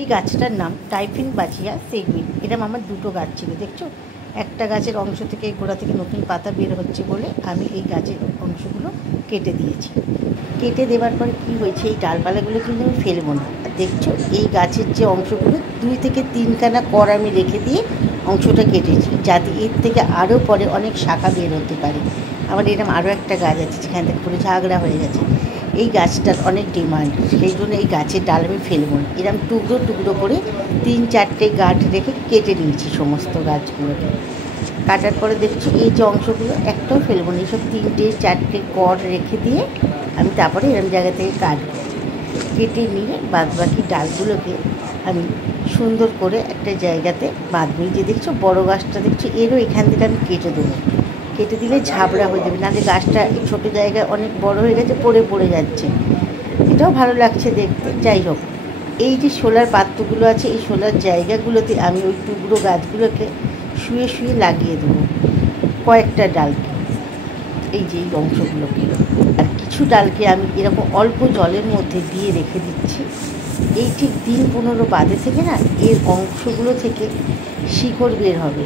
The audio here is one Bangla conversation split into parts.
এই গাছটার নাম টাইফিন বাচিয়া সেগুইন। এরকম আমার দুটো গাছ ছিল, দেখছো। একটা গাছের অংশ থেকে গোড়া থেকে নতুন পাতা বের হচ্ছে বলে আমি এই গাছের অংশগুলো কেটে দিয়েছি। কেটে দেওয়ার পরে কী হয়েছে, এই ডালপালাগুলো কিন্তু আমি ফেলবো না। আর দেখছো এই গাছের যে অংশগুলো 2 থেকে 3 খানা কর আমি রেখে দিয়ে অংশটা কেটেছি, যাতে এর থেকে আরও পরে অনেক শাখা বের হতে পারে। আবার এরকম আরও একটা গাছ আছে যেখান থেকে পুরো ঝাগড়া হয়ে গেছে। এই গাছটার অনেক ডিমান্ড, সেই জন্য এই গাছের ডাল আমি ফেলবো না। এরকম টুকরো টুকরো করে 3-4টে গাঁট রেখে কেটে নিয়েছি সমস্ত গাছগুলোকে। কাটার পরে দেখছি এই যে অংশগুলো একটাও ফেলবো না, এইসব 3-4টে কর রেখে দিয়ে আমি তারপরে এরকম জায়গা থেকে কাটবো। কেটে নিয়ে বাদবাকি ডালগুলোকে আমি সুন্দর করে একটা জায়গাতে বাঁধবো। এই যে দেখছো বড়ো গাছটা দেখছো, এরও এখান থেকে আমি কেটে দেবো। কেটে দিলে ঝাবড়া হয়ে যাবে, নাহলে গাছটা এই ছোটো জায়গায় অনেক বড় হয়ে গেছে, পড়ে যাচ্ছে। এটাও ভালো লাগছে দেখতে। যাই হোক, এই যে শোলার পাত্রগুলো আছে, এই শোলার জায়গাগুলোতে আমি ওই টুকরো গাছগুলোকে শুয়ে শুয়ে লাগিয়ে দেবো কয়েকটা ডালকে, এই যে এই অংশগুলোকে। আর কিছু ডালকে আমি এরকম অল্প জলের মধ্যে দিয়ে রেখে দিচ্ছি। এই ঠিক দিন 15 বাদে থেকে না এর অংশগুলো থেকে শিকড় বের হবে,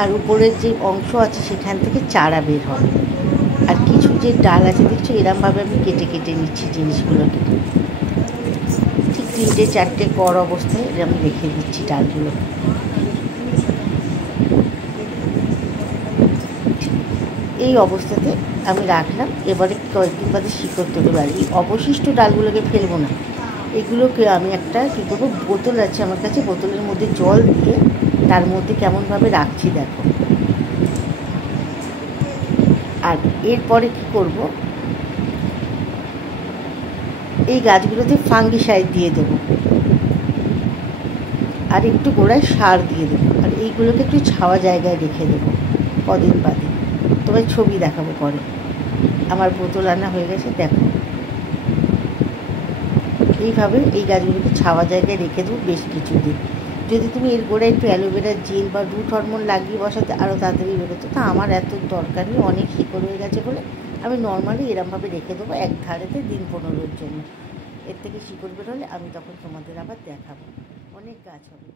আর উপরের যে অংশ আছে সেখান থেকে চারা বের হবে। আর কিছু যে ডাল আছে দেখছো, এরমভাবে আমি কেটে কেটে নিচ্ছি জিনিসগুলোকে। ঠিক 3-4টে কর অবস্থায় আমি রেখে দিচ্ছি ডালগুলোকে। এই অবস্থাতে আমি রাখলাম। এবারে কয়েকদিন বাদে শিকড় তুলে পারি। এই অবশিষ্ট ডালগুলোকে ফেলবো না, এগুলোকে আমি একটা কী করবো, বোতল আছে আমার কাছে, বোতলের মধ্যে জল দিয়ে তার মধ্যে কেমনভাবে রাখছি দেখো। আর এরপরে কী করব, এই গাছগুলোতে ফাঙ্গিসাইড দিয়ে দেবো, আর একটু গোড়ায় সার দিয়ে দেবো। আর এইগুলোকে একটু ছাওয়া জায়গায় রেখে দেবো কদিন বাদে। তোমায় ছবি দেখাবো পরে। আমার বোতল আনা হয়ে গেছে, দেখো। এইভাবে এই গাছগুলোকে ছাওয়া জায়গায় রেখে দেবো বেশ কিছুদিন। যদি তুমি এর গোড়ায় একটু অ্যালোভেরার জেল বা রুট হরমোন লাগিয়ে বসাতে আরও তাড়াতাড়ি বেরোতো। তা আমার এত দরকার নেই, অনেক শিকড় হয়ে গেছে বলে আমি নর্মালি এরমভাবে রেখে দেবো এক ধারেতে দিন 15-র জন্য। এর থেকে শিকড় বেরোলে আমি তখন তোমাদের আবার দেখাবো, অনেক গাছ হবে।